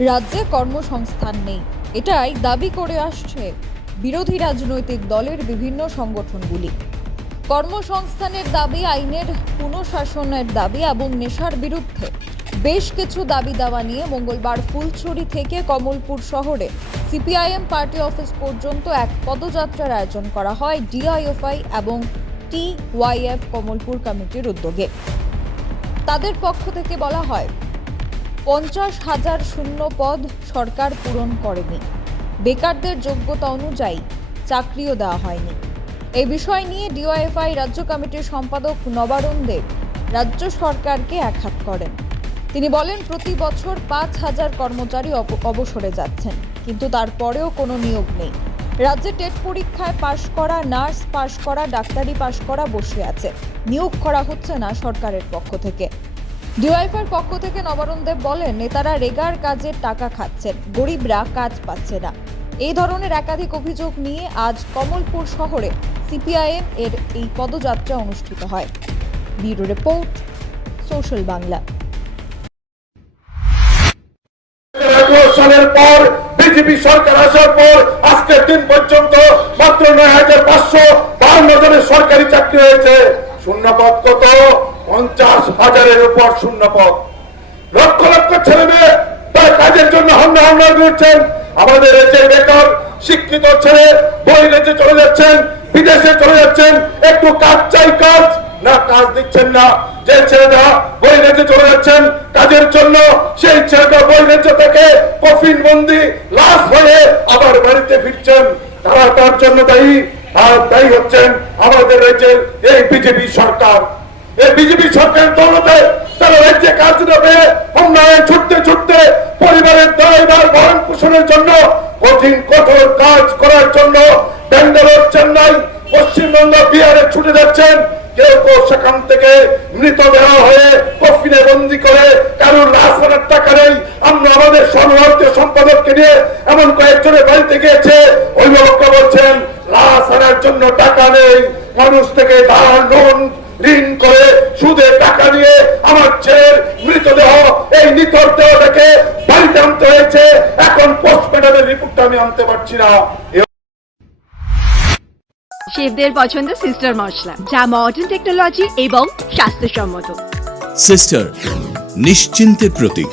রাজ্যে কর্মসংস্থান নেই, এটাই দাবি করে আসছে বিরোধী রাজনৈতিক দলের বিভিন্ন সংগঠনগুলি। কর্মসংস্থানের দাবি, আইনের পুনঃশাসনের দাবি এবং নেশার বিরুদ্ধে বেশ কিছু দাবি দাওয়া নিয়ে মঙ্গলবার ফুলছড়ি থেকে কমলপুর শহরে সিপিআইএম পার্টি অফিস পর্যন্ত এক পদযাত্রার আয়োজন করা হয় ডিআইএফআই এবং টিওয়াইএফ কমলপুর কমিটির উদ্যোগে। তাদের পক্ষ থেকে বলা হয়, 50,000 শূন্য পদ সরকার পূরণ করেনি, বেকারদের যোগ্যতা অনুযায়ী চাকরিও দেওয়া হয়নি। এই বিষয় নিয়ে ডিওয়াইএফআই রাজ্য কমিটির সম্পাদক নবারুণ দেব রাজ্য সরকারকে একহাত করেন। তিনি বলেন, প্রতি বছর 5,000 কর্মচারী অবসরে যাচ্ছেন, কিন্তু তারপরেও কোনো নিয়োগ নেই। রাজ্যে টেট পরীক্ষায় পাশ করা, নার্স পাশ করা, ডাক্তারি পাশ করা বসে আছে, নিয়োগ করা হচ্ছে না সরকারের পক্ষ থেকে। ডিওয়াইএফআইয়ের পক্ষ থেকে নবারুণ দেব বলেন, নেতারা রেগার কাজের টাকা খাচ্ছেন, গরিবরা কাজ পাচ্ছে না। এই ধরনের একাধিক অভিযোগ নিয়ে আজ কমলপুর শহরে সিপিআইএম এর এই পদযাত্রা অনুষ্ঠিত হয়। Bureau report, social Bangla. সালের পর বিজেপি সরকার আসার পর আজকের দিন পর্যন্ত মাত্র 9,552 জনের সরকারি চাকরি হয়েছে। শূন্যপদ কত? 50,000-এর উপর শূন্যপদ। লক্ষ লক্ষ ছেলে মেয়ে তার কাজের জন্য হামলা করছেন। আমাদের যে বেকার শিক্ষিত ছেলে বহির্দেশে চলে যাচ্ছেন, বিদেশে চলে যাচ্ছেন, একটু কাজ চাই, কাজ না, কাজ দিচ্ছেন না। যে ছেলেটা বহির্দেশে চলে যাচ্ছেন কাজের জন্য, সেই ছেলেটা বহির্দেশ থেকে কফিন বন্দি লাশ হয়ে আবার বাড়িতে ফিরছেন। তারা তার জন্য দায়ী, আর দায়ী হচ্ছেন আমাদের রাজ্যের এই বিজেপি সরকার। এই বিজেপি সরকারের দৌলতে তারা রাজ্যে কাজ না পেয়ে উন্নয়নে ছুটতে পরিবারের দায়ভার ভরণ পোষণের জন্য কঠোর কাজ করার জন্য ব্যাঙ্গালোর, চেন্নাই, পশ্চিমবঙ্গ, বিহারে ছুটে যাচ্ছেন। কেউ সেখান থেকে মৃতদেহ হয়ে কফিনে বন্দি করে, কারোর লাশ আনার টাকা নেই। আমরা আমাদের সর্বভারতীয় সম্পাদককে নিয়ে এমন কয়েকজনের বাড়িতে গিয়েছে, অভিভাবকরা বলছেন লাশ আনার জন্য টাকা নেই। মানুষ থেকে ধার, লোন, ঋণ করে সুদে টাকা নিয়ে আমার ছেলের মৃতদেহ, এই নিথর দেহটাকে বাড়িতে আনতে হয়েছে। এখন পোস্টমর্টমের রিপোর্টটা আমি আনতে পারছি না। শেফদের পছন্দ সিস্টার মশলা, যা মডার্ন টেকনোলজি এবং স্বাস্থ্যসম্মত। সিস্টার, নিশ্চিন্তের প্রতীক।